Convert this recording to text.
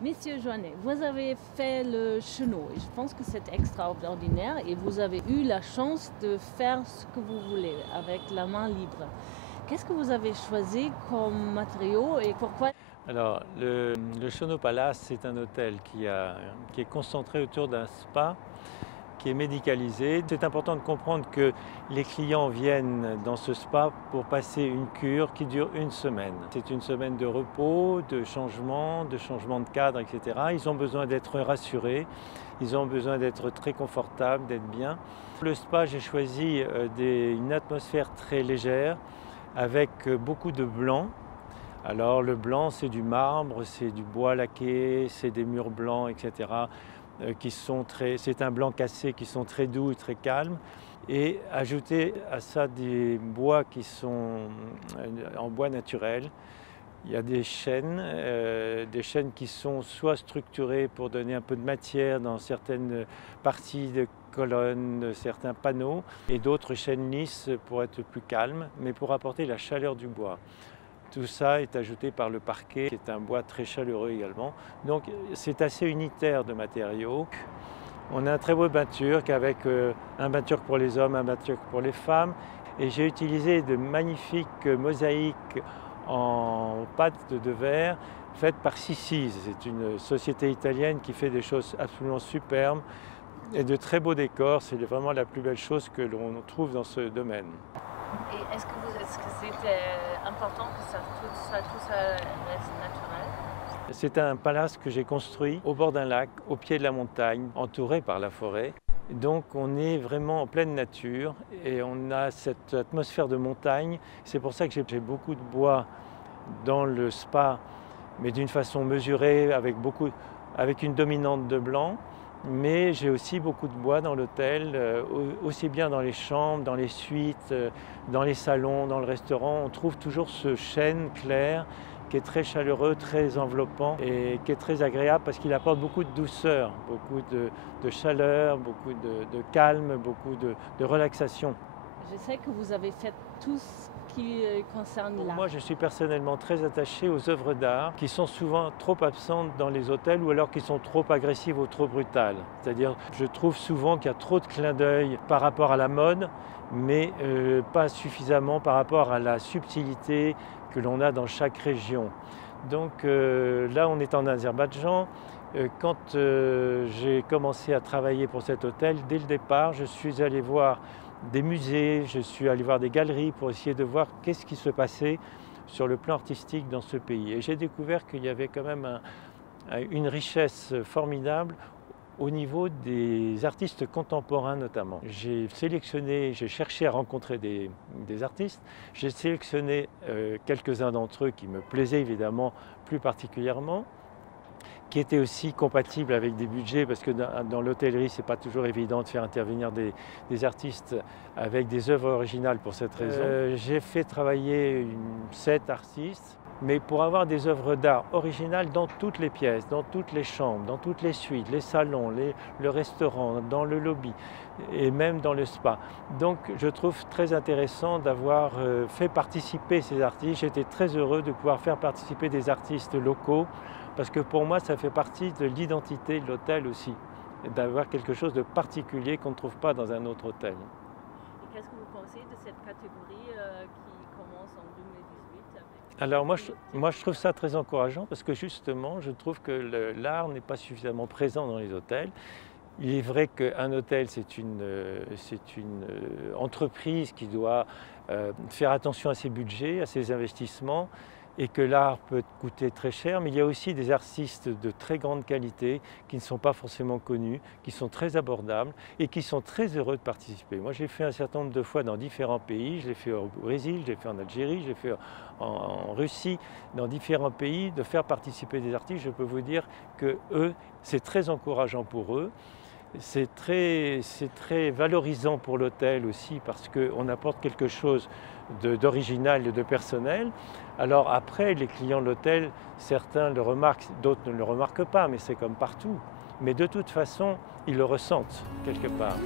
Monsieur Joannet, vous avez fait le chenot et je pense que c'est extraordinaire et vous avez eu la chance de faire ce que vous voulez avec la main libre. Qu'est-ce que vous avez choisi comme matériaux et pourquoi? Alors, le Chenot Palace, c'est un hôtel qui est concentré autour d'un spa qui est médicalisé. C'est important de comprendre que les clients viennent dans ce spa pour passer une cure qui dure une semaine. C'est une semaine de repos, de changement de cadre, etc. Ils ont besoin d'être rassurés, ils ont besoin d'être très confortables, d'être bien. Le spa, j'ai choisi une atmosphère très légère avec beaucoup de blanc. Alors le blanc, c'est du marbre, c'est du bois laqué, c'est des murs blancs, etc. C'est un blanc cassé qui sont très doux et très calmes. Et ajouter à ça des bois qui sont en bois naturel. Il y a des chênes qui sont soit structurés pour donner un peu de matière dans certaines parties de colonnes, de certains panneaux, et d'autres chênes lisses pour être plus calmes, mais pour apporter la chaleur du bois. Tout ça est ajouté par le parquet, qui est un bois très chaleureux également. Donc c'est assez unitaire de matériaux. On a un très beau bain-turc avec un bain-turc pour les hommes, un bain-turc pour les femmes. Et j'ai utilisé de magnifiques mosaïques en pâte de verre faites par Sissi. C'est une société italienne qui fait des choses absolument superbes et de très beaux décors. C'est vraiment la plus belle chose que l'on trouve dans ce domaine. Et est-ce que c'était important que tout ça reste naturel? C'est un palace que j'ai construit au bord d'un lac, au pied de la montagne, entouré par la forêt. Donc on est vraiment en pleine nature et on a cette atmosphère de montagne. C'est pour ça que j'ai beaucoup de bois dans le spa, mais d'une façon mesurée, avec une dominante de blanc. Mais j'ai aussi beaucoup de bois dans l'hôtel, aussi bien dans les chambres, dans les suites, dans les salons, dans le restaurant. On trouve toujours ce chêne clair qui est très chaleureux, très enveloppant et qui est très agréable parce qu'il apporte beaucoup de douceur, beaucoup de chaleur, beaucoup de calme, beaucoup de relaxation. Je sais que vous avez fait tout ce qui concerne l'art. Moi, je suis personnellement très attaché aux œuvres d'art qui sont souvent trop absentes dans les hôtels ou alors qui sont trop agressives ou trop brutales. C'est-à-dire, je trouve souvent qu'il y a trop de clins d'œil par rapport à la mode, mais pas suffisamment par rapport à la subtilité que l'on a dans chaque région. Donc là, on est en Azerbaïdjan. Quand j'ai commencé à travailler pour cet hôtel, dès le départ, je suis allé voir des musées, je suis allé voir des galeries pour essayer de voir qu'est-ce qui se passait sur le plan artistique dans ce pays. Et j'ai découvert qu'il y avait quand même une richesse formidable au niveau des artistes contemporains notamment. J'ai cherché à rencontrer des artistes, j'ai sélectionné quelques-uns d'entre eux qui me plaisaient évidemment plus particulièrement, qui étaient aussi compatibles avec des budgets, parce que dans l'hôtellerie, ce n'est pas toujours évident de faire intervenir des artistes avec des œuvres originales pour cette raison. J'ai fait travailler 7 artistes, mais pour avoir des œuvres d'art originales dans toutes les pièces, dans toutes les chambres, dans toutes les suites, les salons, le restaurant, dans le lobby et même dans le spa. Donc je trouve très intéressant d'avoir fait participer ces artistes. J'étais très heureux de pouvoir faire participer des artistes locaux parce que pour moi ça fait partie de l'identité de l'hôtel aussi, d'avoir quelque chose de particulier qu'on ne trouve pas dans un autre hôtel. Et qu'est-ce que vous pensez de cette catégorie qui commence en 2018 avec... Alors moi je trouve ça très encourageant parce que justement je trouve que l'art n'est pas suffisamment présent dans les hôtels. Il est vrai qu'un hôtel c'est une entreprise qui doit faire attention à ses budgets, à ses investissements et que l'art peut coûter très cher, mais il y a aussi des artistes de très grande qualité qui ne sont pas forcément connus, qui sont très abordables et qui sont très heureux de participer. Moi j'ai fait un certain nombre de fois dans différents pays, je l'ai fait au Brésil, je l'ai fait en Algérie, je l'ai fait en Russie, dans différents pays, de faire participer des artistes. Je peux vous dire que eux, c'est très encourageant pour eux. C'est très valorisant pour l'hôtel aussi parce qu'on apporte quelque chose d'original et de personnel. Alors après, les clients de l'hôtel, certains le remarquent, d'autres ne le remarquent pas, mais c'est comme partout. Mais de toute façon, ils le ressentent quelque part.